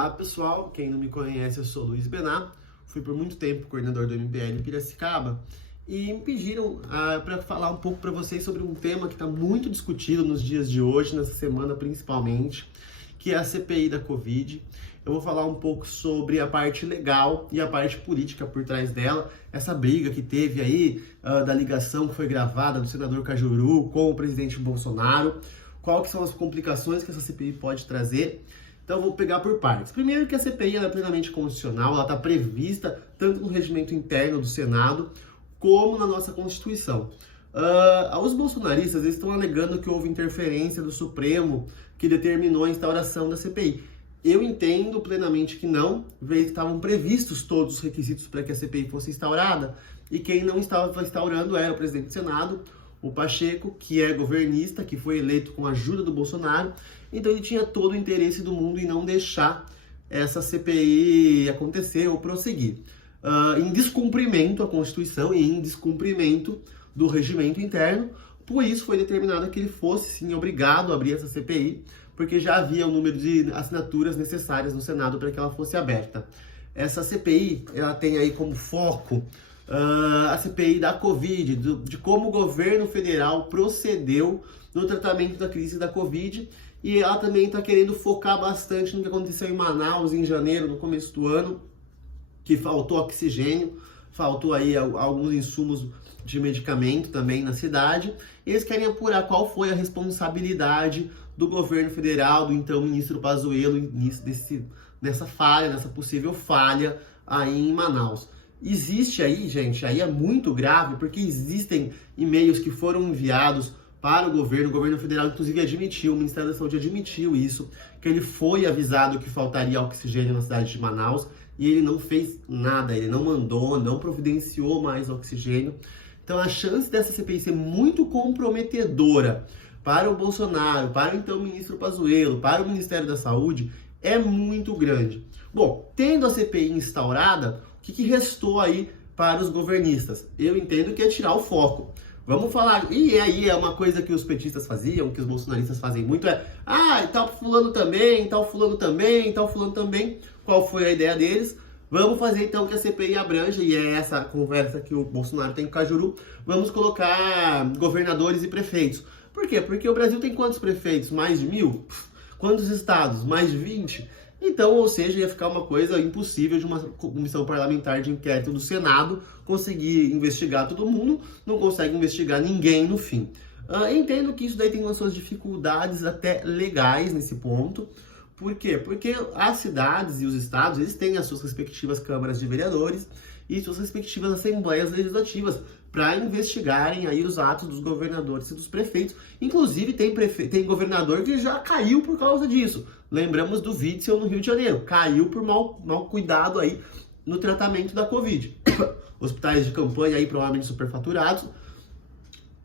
Olá pessoal, quem não me conhece, eu sou Luiz Bená, fui por muito tempo coordenador do MBL em Piracicaba e me pediram para falar um pouco para vocês sobre um tema que está muito discutido nos dias de hoje, nessa semana principalmente, que é a CPI da Covid. Eu vou falar um pouco sobre a parte legal e a parte política por trás dela, essa briga que teve aí, da ligação que foi gravada do senador Cajuru com o presidente Bolsonaro, quais que são as complicações que essa CPI pode trazer. Então eu vou pegar por partes. Primeiro que a CPI ela é plenamente constitucional, ela está prevista tanto no regimento interno do Senado, como na nossa Constituição. Os bolsonaristas eles estão alegando que houve interferência do Supremo que determinou a instauração da CPI. Eu entendo plenamente que não, veja que estavam previstos todos os requisitos para que a CPI fosse instaurada, e quem não estava instaurando era o presidente do Senado, o Pacheco, que é governista, que foi eleito com a ajuda do Bolsonaro, então ele tinha todo o interesse do mundo em não deixar essa CPI acontecer ou prosseguir. Em descumprimento à Constituição e em descumprimento do regimento interno, por isso foi determinado que ele fosse sim obrigado a abrir essa CPI, porque já havia o número de assinaturas necessárias no Senado para que ela fosse aberta. Essa CPI, ela tem aí como foco a CPI da Covid, de como o governo federal procedeu no tratamento da crise da Covid, e ela também está querendo focar bastante no que aconteceu em Manaus em janeiro, no começo do ano, que faltou oxigênio, faltou aí alguns insumos de medicamento também na cidade. Eles querem apurar qual foi a responsabilidade do governo federal, do então ministro Pazuello, nessa falha, nessa possível falha aí em Manaus. Existe aí, gente, aí é muito grave, porque existem e-mails que foram enviados para o governo federal inclusive admitiu, o Ministério da Saúde admitiu isso, que ele foi avisado que faltaria oxigênio na cidade de Manaus, e ele não fez nada, ele não mandou, não providenciou mais oxigênio. Então a chance dessa CPI ser muito comprometedora para o Bolsonaro, para o então ministro Pazuello, para o Ministério da Saúde, é muito grande. Bom, tendo a CPI instaurada, o que restou aí para os governistas? Eu entendo que é tirar o foco. Vamos falar, e aí é uma coisa que os petistas faziam, que os bolsonaristas fazem muito, tal fulano também, tal fulano também, tal fulano também. Qual foi a ideia deles? Vamos fazer então que a CPI abranja, e é essa conversa que o Bolsonaro tem com o Cajuru, vamos colocar governadores e prefeitos. Por quê? Porque o Brasil tem quantos prefeitos? Mais de 1.000? Quantos estados? Mais de 20? Então, ou seja, ia ficar uma coisa impossível de uma comissão parlamentar de inquérito do Senado conseguir investigar todo mundo, não consegue investigar ninguém no fim. Entendo que isso daí tem as suas dificuldades até legais nesse ponto. Por quê? Porque as cidades e os estados, eles têm as suas respectivas câmaras de vereadores e suas respectivas assembleias legislativas para investigarem aí os atos dos governadores e dos prefeitos. Inclusive, tem governador que já caiu por causa disso. Lembramos do Witzel no Rio de Janeiro. Caiu por mau cuidado aí no tratamento da Covid. Hospitais de campanha aí provavelmente superfaturados.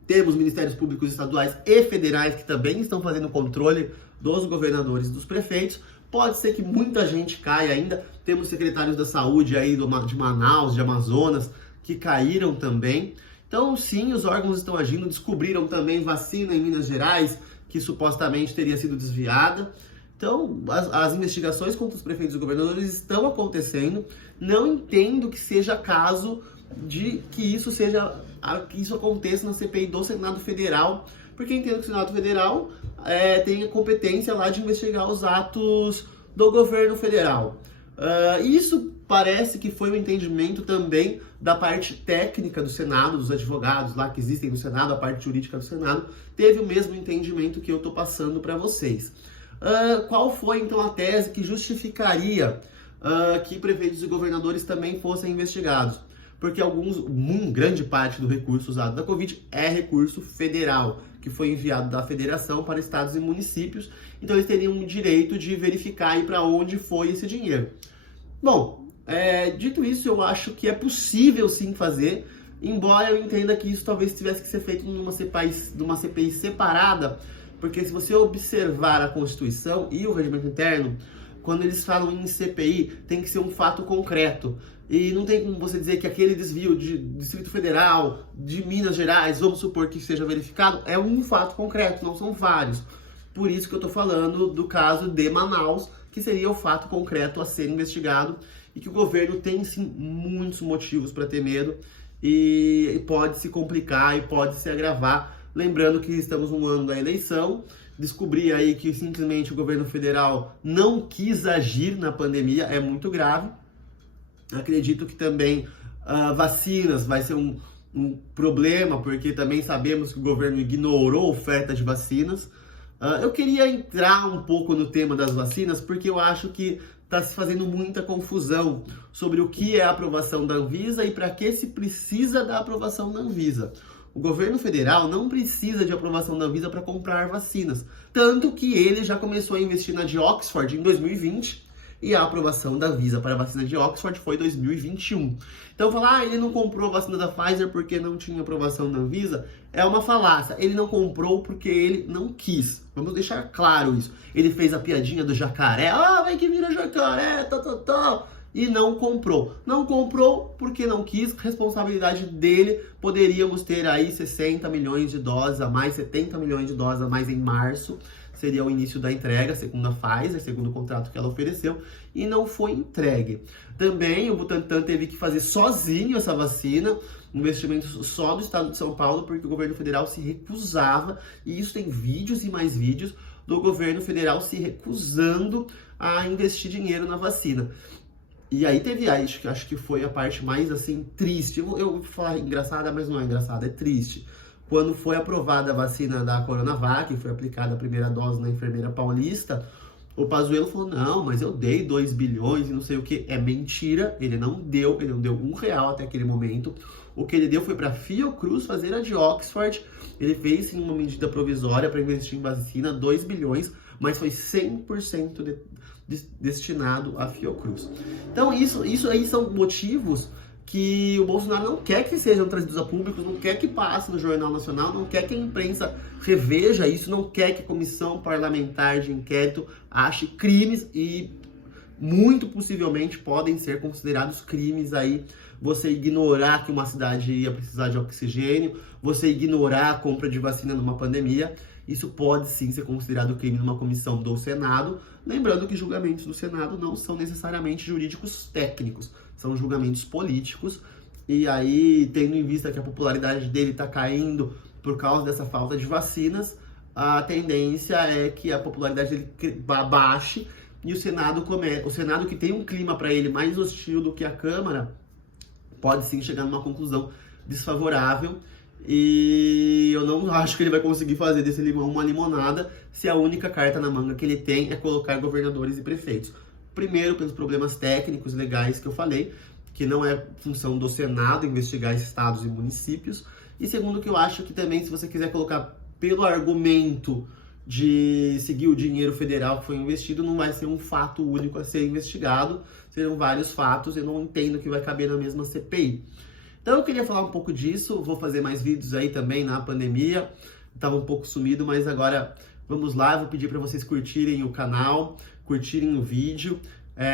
Temos ministérios públicos estaduais e federais que também estão fazendo controle dos governadores e dos prefeitos. Pode ser que muita gente caia ainda. Temos secretários da saúde aí de Manaus, de Amazonas, que caíram também. Então, sim, os órgãos estão agindo. Descobriram também vacina em Minas Gerais, que supostamente teria sido desviada. Então, as investigações contra os prefeitos e governadores estão acontecendo. Não entendo que seja caso de que isso aconteça na CPI do Senado Federal, porque entendo que o Senado Federal tem a competência lá de investigar os atos do governo federal. Isso parece que foi o entendimento também da parte técnica do Senado, dos advogados lá que existem no Senado, a parte jurídica do Senado, teve o mesmo entendimento que eu estou passando para vocês. Qual foi então a tese que justificaria que prefeitos e governadores também fossem investigados? Porque grande parte do recurso usado da Covid é recurso federal, que foi enviado da federação para estados e municípios, então eles teriam o direito de verificar aí para onde foi esse dinheiro. Bom, dito isso, eu acho que é possível sim fazer, embora eu entenda que isso talvez tivesse que ser feito numa CPI separada, porque se você observar a Constituição e o regimento interno, quando eles falam em CPI, tem que ser um fato concreto. E não tem como você dizer que aquele desvio de Distrito Federal, de Minas Gerais, vamos supor que seja verificado, é um fato concreto, não são vários. Por isso que eu estou falando do caso de Manaus, que seria o fato concreto a ser investigado e que o governo tem sim muitos motivos para ter medo e pode se complicar e pode se agravar. Lembrando que estamos no ano da eleição, descobrir aí que simplesmente o governo federal não quis agir na pandemia é muito grave. Acredito que também vacinas vai ser um problema, porque também sabemos que o governo ignorou a oferta de vacinas. Eu queria entrar um pouco no tema das vacinas, porque eu acho que está se fazendo muita confusão sobre o que é a aprovação da Anvisa e para que se precisa da aprovação da Anvisa. O governo federal não precisa de aprovação da Anvisa para comprar vacinas, tanto que ele já começou a investir na de Oxford em 2020 e a aprovação da Anvisa para a vacina de Oxford foi em 2021. Então falar, ele não comprou a vacina da Pfizer porque não tinha aprovação da Anvisa, é uma falácia. Ele não comprou porque ele não quis. Vamos deixar claro isso. Ele fez a piadinha do jacaré, vai que vira jacaré, tal. E não comprou. Não comprou porque não quis, responsabilidade dele. Poderíamos ter aí 60 milhões de doses a mais, 70 milhões de doses a mais em março. Seria o início da entrega, segundo a Pfizer, segundo o contrato que ela ofereceu, e não foi entregue. Também o Butantan teve que fazer sozinho essa vacina, investimento só do estado de São Paulo, porque o governo federal se recusava, e isso tem vídeos e mais vídeos, do governo federal se recusando a investir dinheiro na vacina. E aí teve, acho que foi a parte mais, assim, triste. Eu vou falar engraçada, mas não é engraçada, é triste. Quando foi aprovada a vacina da Coronavac, que foi aplicada a primeira dose na enfermeira paulista, o Pazuello falou, não, mas eu dei 2 bilhões e não sei o que. É mentira, ele não deu R$1 até aquele momento. O que ele deu foi para a Fiocruz fazer a de Oxford. Ele fez sim uma medida provisória para investir em vacina, 2 bilhões, mas foi 100% destinado à Fiocruz. Então isso aí são motivos que o Bolsonaro não quer que sejam trazidos a público, não quer que passe no Jornal Nacional, não quer que a imprensa reveja isso, não quer que a comissão parlamentar de inquérito ache crimes e muito possivelmente podem ser considerados crimes aí. Você ignorar que uma cidade ia precisar de oxigênio, você ignorar a compra de vacina numa pandemia, isso pode sim ser considerado crime numa comissão do Senado. Lembrando que julgamentos do Senado não são necessariamente jurídicos técnicos, são julgamentos políticos. E aí, tendo em vista que a popularidade dele está caindo por causa dessa falta de vacinas, a tendência é que a popularidade dele baixe e o Senado que tem um clima para ele mais hostil do que a Câmara, pode sim chegar numa conclusão desfavorável. E eu não acho que ele vai conseguir fazer desse limão uma limonada se a única carta na manga que ele tem é colocar governadores e prefeitos. Primeiro, pelos problemas técnicos legais que eu falei, que não é função do Senado investigar estados e municípios. E segundo, que eu acho que também, se você quiser colocar pelo argumento de seguir o dinheiro federal que foi investido, não vai ser um fato único a ser investigado, serão vários fatos, eu não entendo que vai caber na mesma CPI. Então eu queria falar um pouco disso, vou fazer mais vídeos aí também na pandemia, estava um pouco sumido, mas agora vamos lá, vou pedir para vocês curtirem o canal, curtirem o vídeo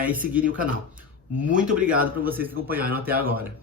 e seguirem o canal. Muito obrigado por vocês que acompanharam até agora.